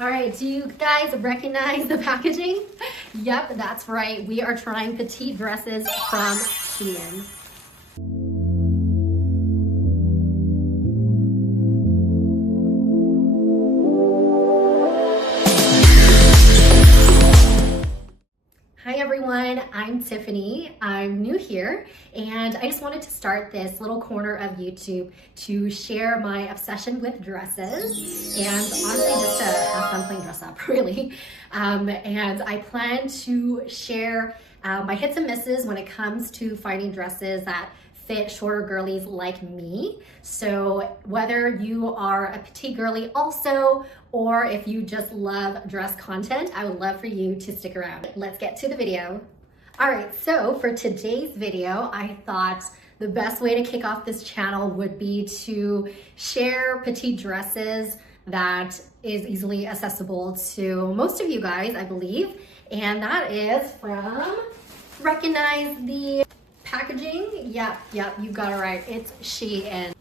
All right, do you guys recognize the packaging? Yep, that's right. We are trying petite dresses from SHEIN. Hi everyone, I'm Tiffany. I'm new here and I just wanted to start this little corner of YouTube to share my obsession with dresses and honestly just to have fun playing dress up, really. And I plan to share my hits and misses when it comes to finding dresses that fit shorter girlies like me. So whether you are a petite girly also, or if you just love dress content, I would love for you to stick around. Let's get to the video. All right, so for today's video, I thought the best way to kick off this channel would be to share petite dresses that is easily accessible to most of you guys, I believe. And that is from, recognize the packaging? Yep, you got it right. It's SHEIN.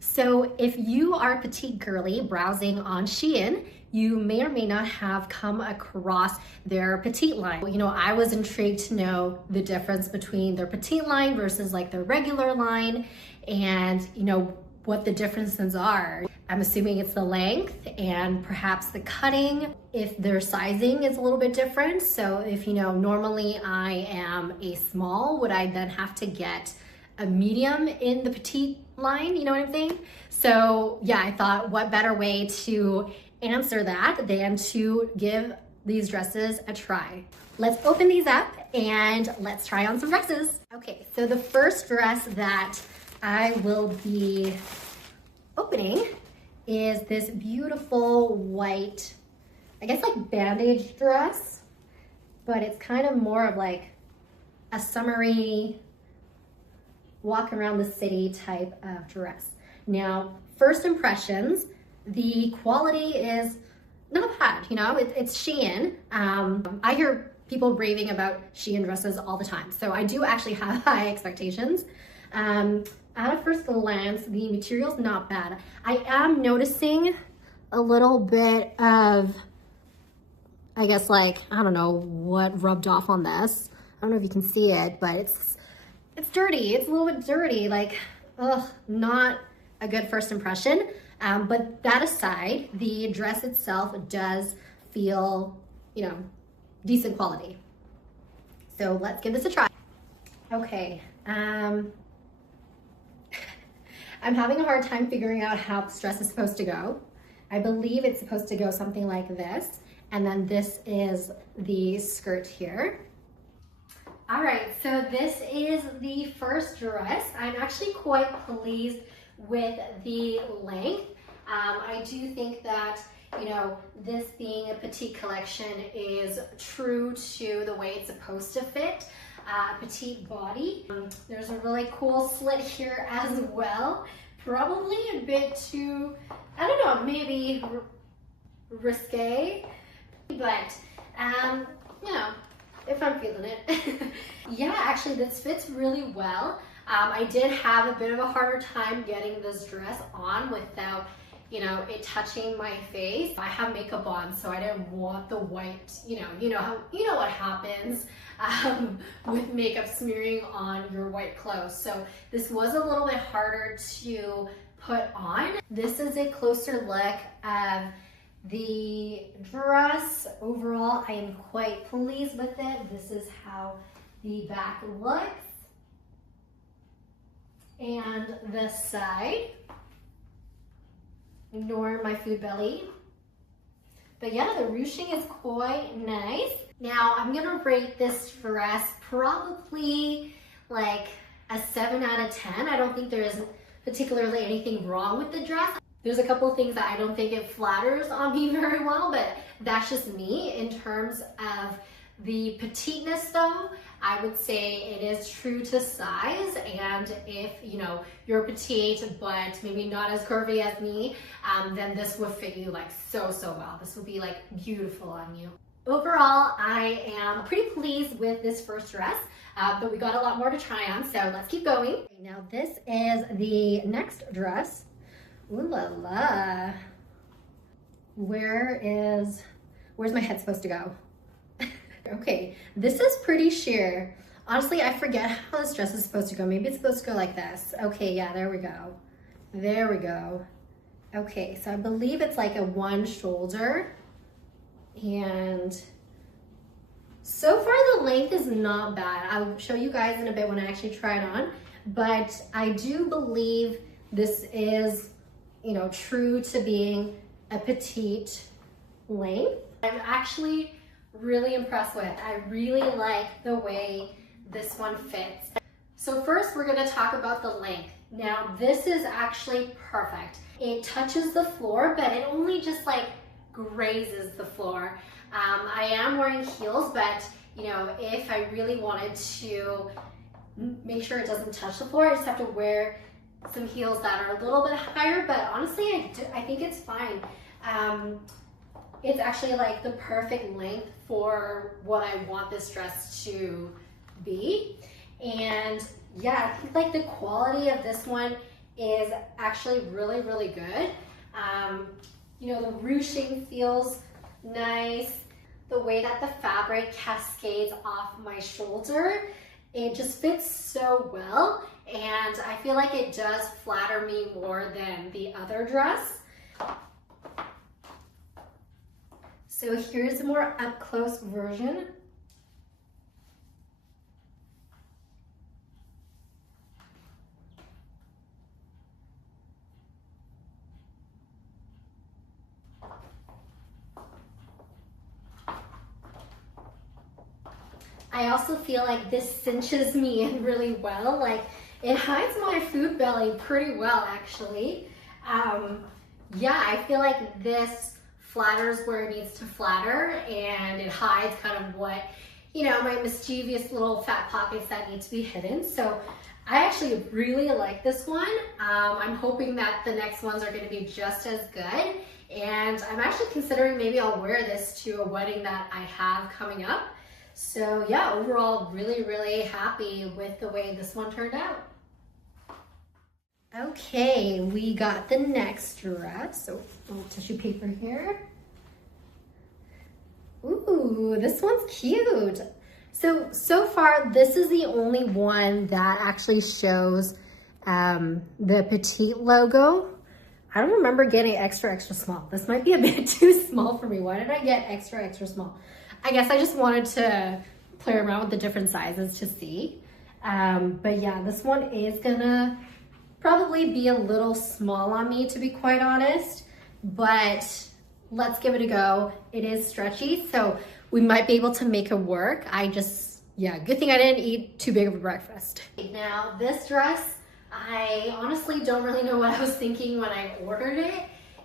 So if you are a petite girly browsing on SHEIN, you may or may not have come across their petite line. You know, I was intrigued to know the difference between their petite line versus like their regular line and, you know, what the differences are. I'm assuming it's the length and perhaps the cutting, if their sizing is a little bit different. So if, you know, normally I am a small, would I then have to get a medium in the petite line? You know what I'm saying? So yeah, I thought what better way to answer that than to give these dresses a try. Let's open these up and let's try on some dresses. Okay, so the first dress that I will be opening is this beautiful white, I guess like bandage dress, but it's kind of more of like a summery walk around the city type of dress. Now, first impressions, the quality is not bad, you know, it's SHEIN. I hear people raving about SHEIN dresses all the time, so I do actually have high expectations. At a first glance, the material's not bad. I am noticing a little bit of, I guess like, I don't know what rubbed off on this. I don't know if you can see it, but it's dirty. It's a little bit dirty, like, ugh, not a good first impression. But that aside, the dress itself does feel, you know, decent quality. So let's give this a try. Okay. I'm having a hard time figuring out how this dress is supposed to go. I believe it's supposed to go something like this, and then this is the skirt here. All right, so this is the first dress. I'm actually quite pleased with the length. I do think that, you know, this being a petite collection is true to the way it's supposed to fit. Petite body. There's a really cool slit here as well. Probably a bit too, I don't know, maybe risque, but you know, if I'm feeling it. Yeah, actually this fits really well. I did have a bit of a harder time getting this dress on without, you know, it touching my face. I have makeup on, so I didn't want the white, you know what happens with makeup smearing on your white clothes. So this was a little bit harder to put on. This is a closer look of the dress. Overall, I am quite pleased with it. This is how the back looks. And this side. Ignore my food belly. But yeah, the ruching is quite nice. Now, I'm gonna rate this dress probably like a 7 out of 10. I don't think there is particularly anything wrong with the dress. There's a couple of things that I don't think it flatters on me very well, but that's just me. In terms of the petiteness though, I would say it is true to size, and if you know you're petite but maybe not as curvy as me, then this would fit you like so well. This would be like beautiful on you. Overall, I am pretty pleased with this first dress, but we got a lot more to try on, so let's keep going. Now this is the next dress. Ooh la la. Where's my head supposed to go? Okay, this is pretty sheer. Honestly, I forget how this dress is supposed to go. Maybe it's supposed to go like this. Okay, yeah, there we go. There we go. Okay, so I believe it's like a one shoulder. And so far the length is not bad. I'll show you guys in a bit when I actually try it on. But I do believe this is, you know, true to being a petite length. I'm actually really impressed with. I really like the way this one fits. So first we're gonna talk about the length. Now this is actually perfect. It touches the floor, but it only just like grazes the floor. I am wearing heels, but you know, if I really wanted to make sure it doesn't touch the floor, I just have to wear some heels that are a little bit higher, but honestly, I think it's fine. It's actually like the perfect length for what I want this dress to be. And yeah, I think like the quality of this one is actually really, really good. You know, the ruching feels nice. The way that the fabric cascades off my shoulder, it just fits so well. And I feel like it does flatter me more than the other dress. So here's a more up close version. I also feel like this cinches me in really well. Like it hides my food belly pretty well, actually. Yeah, I feel like this flatters where it needs to flatter, and it hides kind of what, you know, my mischievous little fat pockets that need to be hidden. So I actually really like this one. I'm hoping that the next ones are gonna be just as good. And I'm actually considering maybe I'll wear this to a wedding that I have coming up. So yeah, overall, really, really happy with the way this one turned out. Okay, we got the next dress. So, tissue paper here. Ooh, this one's cute. So far, this is the only one that actually shows the petite logo. I don't remember getting extra small. This might be a bit too small for me. Why did I get extra small? I guess I just wanted to play around with the different sizes to see. But yeah, this one is gonna probably be a little small on me, to be quite honest, but let's give it a go. It is stretchy, so we might be able to make it work. Yeah, good thing I didn't eat too big of a breakfast. Now this dress, I honestly don't really know what I was thinking when I ordered it.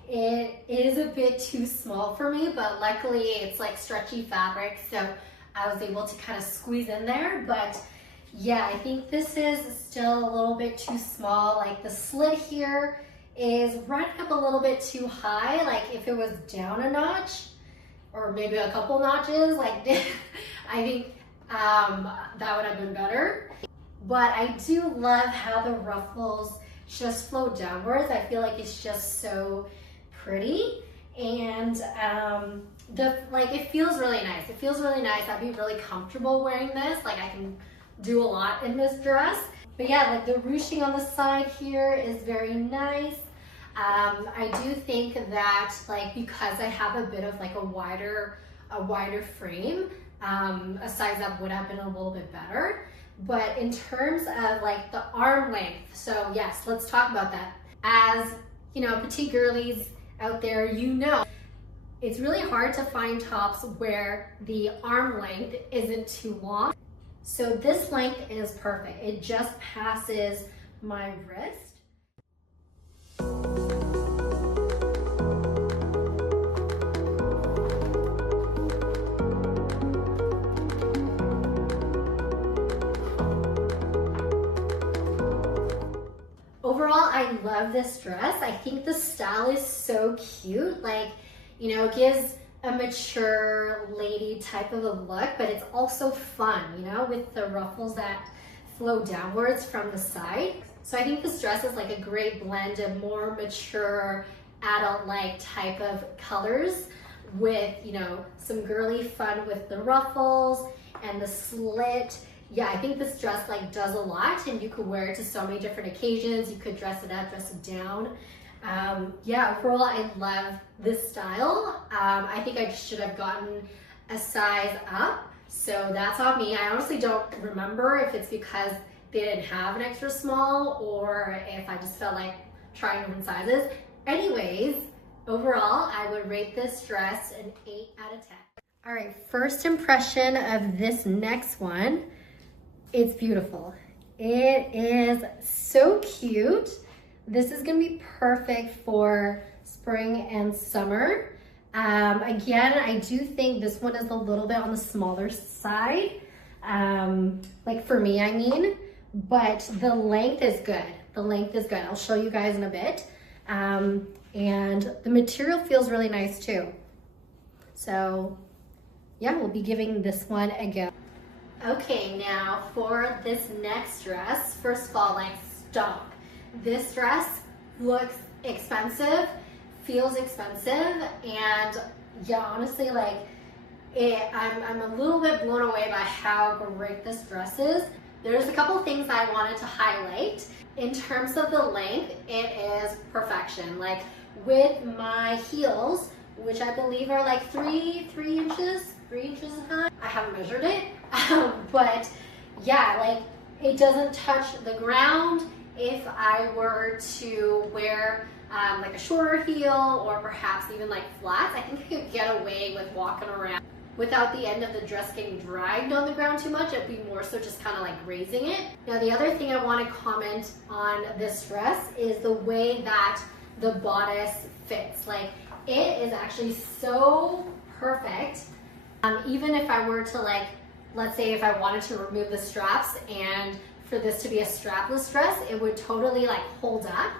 It is a bit too small for me, but luckily it's like stretchy fabric, so I was able to kind of squeeze in there. But yeah, I think this is still a little bit too small. Like the slit here is running up a little bit too high. Like if it was down a notch or maybe a couple notches, like I think that would have been better. But I do love how the ruffles just flow downwards. I feel like it's just so pretty, and it feels really nice. It feels really nice. I'd be really comfortable wearing this. Like I can do a lot in this dress. But yeah, like the ruching on the side here is very nice. I do think that like because I have a bit of like a wider frame, a size up would have been a little bit better. But in terms of like the arm length, so yes, let's talk about that. As you know, petite girlies out there, you know, it's really hard to find tops where the arm length isn't too long. So this length is perfect. It just passes my wrist. Overall, I love this dress. I think the style is so cute. Like, you know, it gives a mature lady type of a look, but it's also fun, you know, with the ruffles that flow downwards from the side. So I think this dress is like a great blend of more mature adult-like type of colors with, you know, some girly fun with the ruffles and the slit. Yeah, I think this dress like does a lot, and you could wear it to so many different occasions. You could dress it up, dress it down. Yeah, overall, I love this style. I think I should have gotten a size up, so that's on me. I honestly don't remember if it's because they didn't have an extra small or if I just felt like trying different sizes. Anyways, overall, I would rate this dress an 8 out of 10. All right, first impression of this next one. It's beautiful. It is so cute. This is gonna be perfect for spring and summer. Again, I do think this one is a little bit on the smaller side. Like for me, I mean, but the length is good. The length is good. I'll show you guys in a bit. And the material feels really nice too. So yeah, we'll be giving this one a go. Okay, now for this next dress, first of all, like stop. This dress looks expensive, feels expensive, and yeah, honestly, like I'm a little bit blown away by how great this dress is. There's a couple things I wanted to highlight. In terms of the length, it is perfection. Like with my heels, which I believe are like 3 inches high. I haven't measured it, but yeah, like it doesn't touch the ground. If I were to wear like a shorter heel or perhaps even like flats, I think I could get away with walking around without the end of the dress getting dragged on the ground too much. It'd be more so just kind of like raising it. Now the other thing I want to comment on this dress is the way that the bodice fits. Like it is actually so perfect. Even if I were to like, let's say if I wanted to remove the straps and for this to be a strapless dress, it would totally like hold up.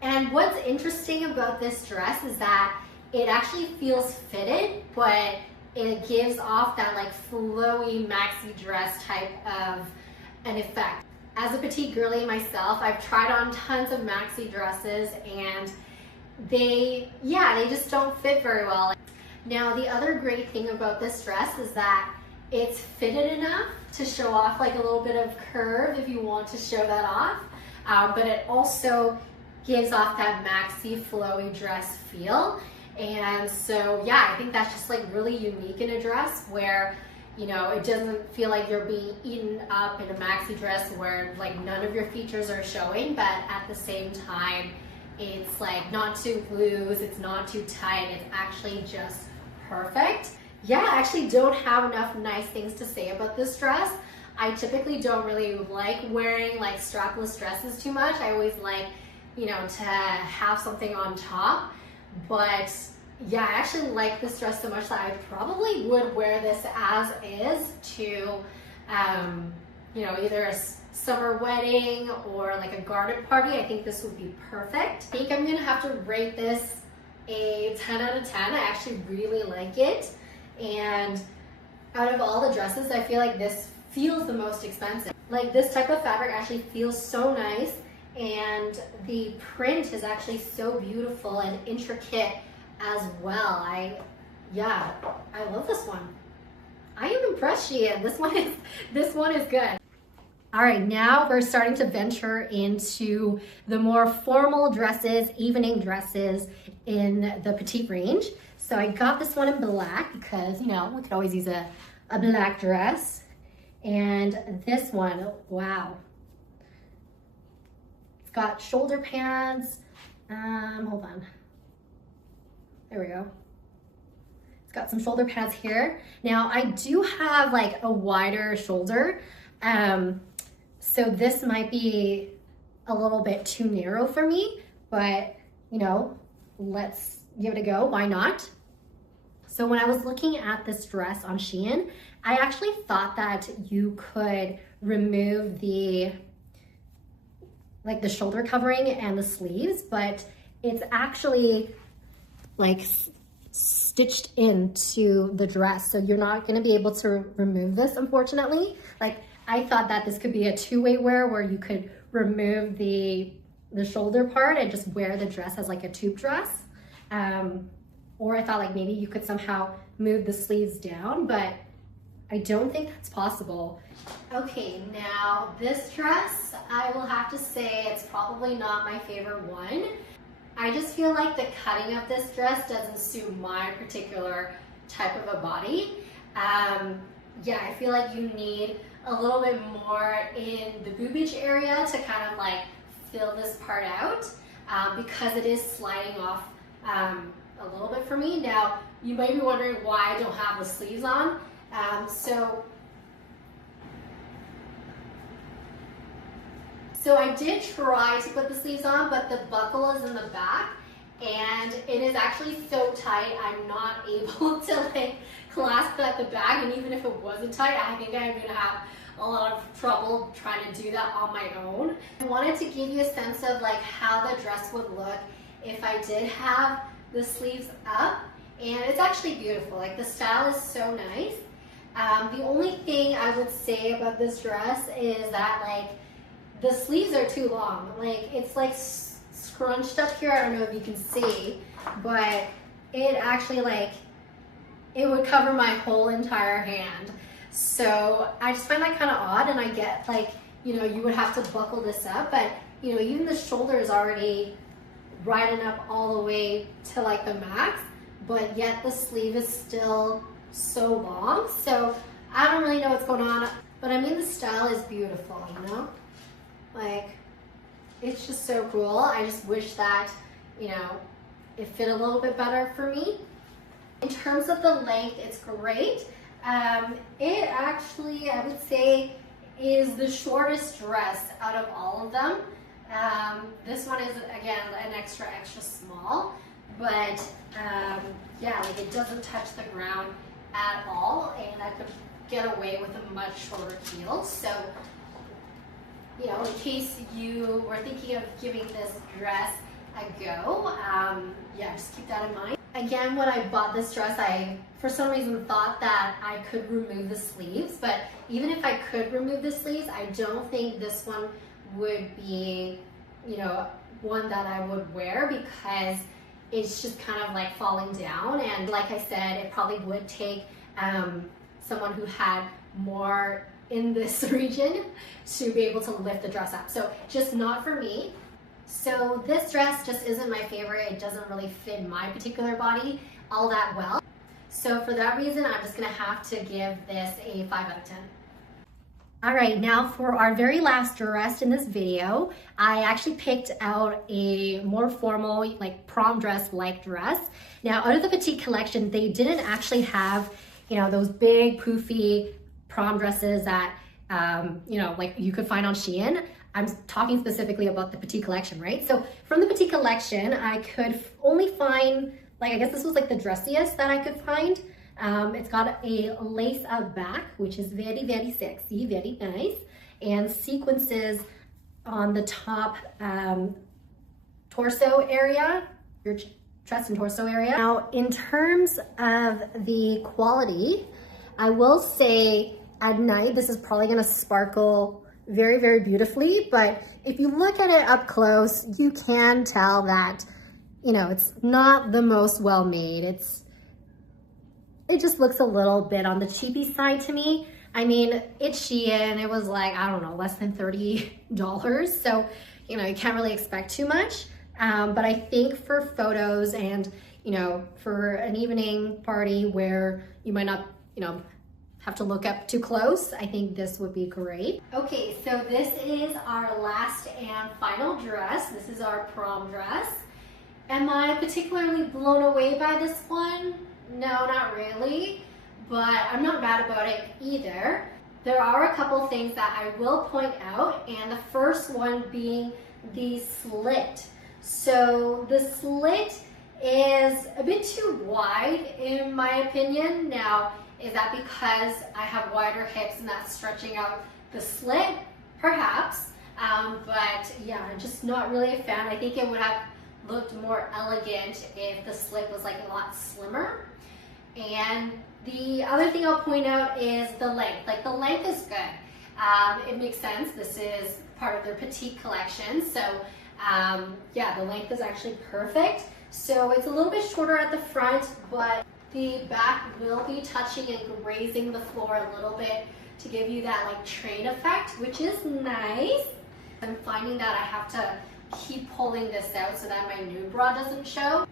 And what's interesting about this dress is that it actually feels fitted, but it gives off that like flowy maxi dress type of an effect. As a petite girly myself, I've tried on tons of maxi dresses and they just don't fit very well. Now the other great thing about this dress is that it's fitted enough to show off like a little bit of curve if you want to show that off, but it also gives off that maxi flowy dress feel. And so yeah, I think that's just like really unique in a dress where, you know, it doesn't feel like you're being eaten up in a maxi dress where like none of your features are showing, but at the same time, it's like not too loose, it's not too tight, it's actually just perfect. Yeah, I actually don't have enough nice things to say about this dress. I typically don't really like wearing like strapless dresses too much. I always like, you know, to have something on top. But yeah, I actually like this dress so much that I probably would wear this as is to, you know, either a summer wedding or like a garden party. I think this would be perfect. I think I'm gonna have to rate this a 10 out of 10. I actually really like it. And out of all the dresses, I feel like this feels the most expensive. Like this type of fabric actually feels so nice, and the print is actually so beautiful and intricate as well. I love this one. I am impressed, Shein. This one is good. All right, now we're starting to venture into the more formal dresses, evening dresses in the petite range. So I got this one in black because, you know, we could always use a black dress. And this one, wow. It's got shoulder pads. Hold on. There we go. It's got some shoulder pads here. Now I do have like a wider shoulder. So this might be a little bit too narrow for me, but you know, let's give it a go. Why not? So when I was looking at this dress on Shein, I actually thought that you could remove the shoulder covering and the sleeves, but it's actually like stitched into the dress. So you're not gonna be able to remove this, unfortunately. Like I thought that this could be a two-way wear where you could remove the shoulder part and just wear the dress as like a tube dress. Or I thought like maybe you could somehow move the sleeves down, but I don't think that's possible. Okay, now this dress, I will have to say it's probably not my favorite one. I just feel like the cutting of this dress doesn't suit my particular type of a body. Yeah, I feel like you need a little bit more in the boobage area to kind of like fill this part out because it is sliding off a little bit for me. Now, you might be wondering why I don't have the sleeves on. So I did try to put the sleeves on, but the buckle is in the back and it is actually so tight, I'm not able to like clasp at the back, and even if it wasn't tight, I think I'm gonna have a lot of trouble trying to do that on my own. I wanted to give you a sense of like how the dress would look if I did have the sleeves up, and it's actually beautiful. Like the style is so nice. The only thing I would say about this dress is that like the sleeves are too long. Like it's like scrunched up here. I don't know if you can see, but it actually like, it would cover my whole entire hand. So I just find that kind of odd, and I get like, you know, you would have to buckle this up, but you know, even the shoulder is already riding up all the way to like the max, but yet the sleeve is still so long. So I don't really know what's going on, but I mean, the style is beautiful, you know? Like, it's just so cool. I just wish that, you know, it fit a little bit better for me. In terms of the length, it's great. It actually, I would say, is the shortest dress out of all of them. This one is, again, an extra small, but yeah, like it doesn't touch the ground at all, and I could get away with a much shorter heel. So, you know, in case you were thinking of giving this dress a go, yeah, just keep that in mind. Again, when I bought this dress, I, for some reason, thought that I could remove the sleeves, but even if I could remove the sleeves, I don't think this one would be, you know, one that I would wear because it's just kind of like falling down. And like I said, it probably would take someone who had more in this region to be able to lift the dress up. So just not for me. So this dress just isn't my favorite. It doesn't really fit my particular body all that well. So for that reason, I'm just gonna have to give this a 5 out of 10. All right, now for our very last dress in this video, I actually picked out a more formal, like prom dress-like dress. Now, out of the Petite collection, they didn't actually have, you know, those big poofy prom dresses that, you know, like you could find on SHEIN. I'm talking specifically about the Petite collection, right? So from the Petite collection, I could only find, like, I guess this was like the dressiest that I could find. It's got a lace up back, which is very, very sexy, very nice, and sequences on the top torso area, your chest and torso area. Now, in terms of the quality, I will say at night, this is probably gonna sparkle very, very beautifully, but if you look at it up close, you can tell that, you know, it's not the most well made. It just looks a little bit on the cheapy side to me. I mean, it's SHEIN, it was like, I don't know, less than $30. So, you know, you can't really expect too much. But I think for photos and, you know, for an evening party where you might not, you know, have to look up too close, I think this would be great. Okay, so this is our last and final dress. This is our prom dress. Am I particularly blown away by this one? No, not really, but I'm not mad about it either. There are a couple things that I will point out, and the first one being the slit. So the slit is a bit too wide in my opinion. Now, is that because I have wider hips and that's stretching out the slit? Perhaps, but yeah, I'm just not really a fan. I think it would have looked more elegant if the slit was like a lot slimmer. And the other thing I'll point out is the length. Like the length is good. It makes sense. This is part of their Petite collection. So yeah, the length is actually perfect. So it's a little bit shorter at the front, but the back will be touching and grazing the floor a little bit to give you that like train effect, which is nice. I'm finding that I have to keep pulling this out so that my nude bra doesn't show.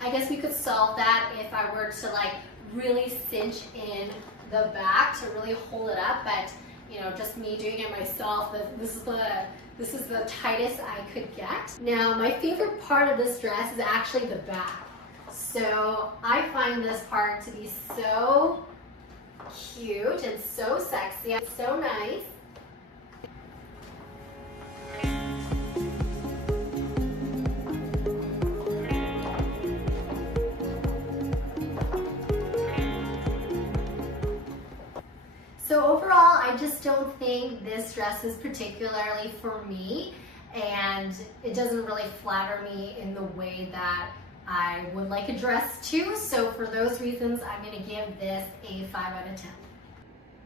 I guess we could solve that if I were to like really cinch in the back to really hold it up, but you know, just me doing it myself, this is the tightest I could get. Now, my favorite part of this dress is actually the back. So I find this part to be so cute and so sexy. It's so nice. So overall, I just don't think this dress is particularly for me, and it doesn't really flatter me in the way that I would like a dress to. So for those reasons, I'm gonna give this a 5 out of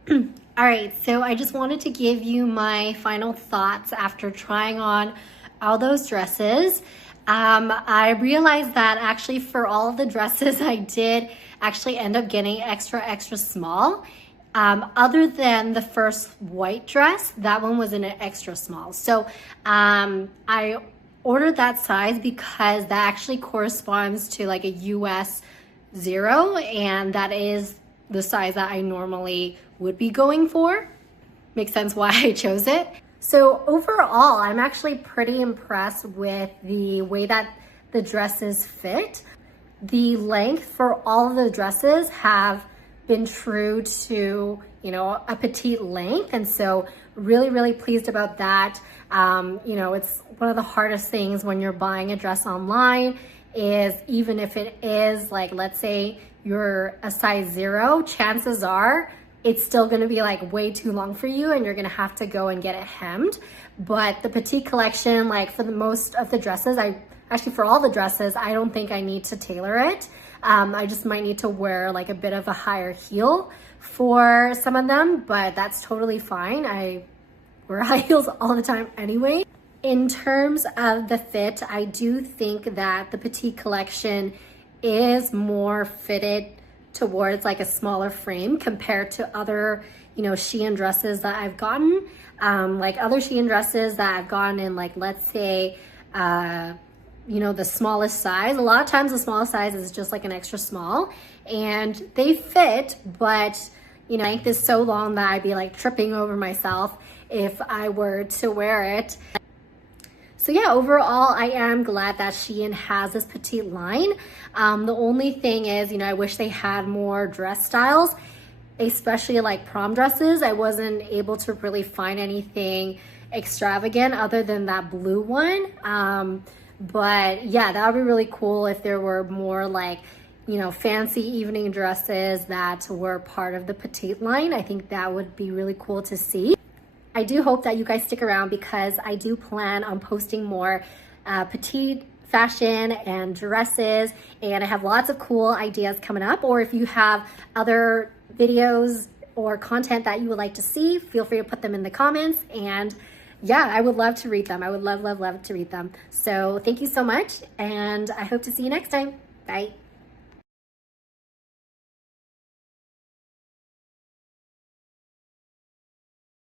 10. All right, so I just wanted to give you my final thoughts after trying on all those dresses. I realized that actually for all of the dresses, I did actually end up getting extra small. Other than the first white dress, that one was in an extra small. So I ordered that size because that actually corresponds to like a US 0, and that is the size that I normally would be going for. Makes sense why I chose it. So overall, I'm actually pretty impressed with the way that the dresses fit. The length for all of the dresses have been true to, you know, a petite length, and so really pleased about that. You know, it's one of the hardest things when you're buying a dress online is, even if it is like, let's say you're a size 0, chances are it's still gonna be like way too long for you and you're gonna have to go and get it hemmed. But the petite collection, like for the most of the dresses, actually for all the dresses, I don't think I need to tailor it. I just might need to wear like a bit of a higher heel for some of them, but that's totally fine. I wear high heels all the time anyway. In terms of the fit, I do think that the petite collection is more fitted towards like a smaller frame compared to other, you know, SHEIN dresses that I've gotten. Like other SHEIN dresses that I've gotten in, like, let's say, you know, the smallest size. A lot of times the smallest size is just like an extra small and they fit, but you know, length is so long that I'd be like tripping over myself if I were to wear it. So yeah, overall, I am glad that SHEIN has this petite line. The only thing is, you know, I wish they had more dress styles, especially like prom dresses. I wasn't able to really find anything extravagant other than that blue one. But yeah, that would be really cool if there were more like, you know, fancy evening dresses that were part of the petite line. I think that would be really cool to see. I do hope that you guys stick around because I do plan on posting more petite fashion and dresses, and I have lots of cool ideas coming up. Or if you have other videos or content that you would like to see, feel free to put them in the comments, and yeah, I would love to read them. I would love to read them. So thank you so much, and I hope to see you next time. Bye.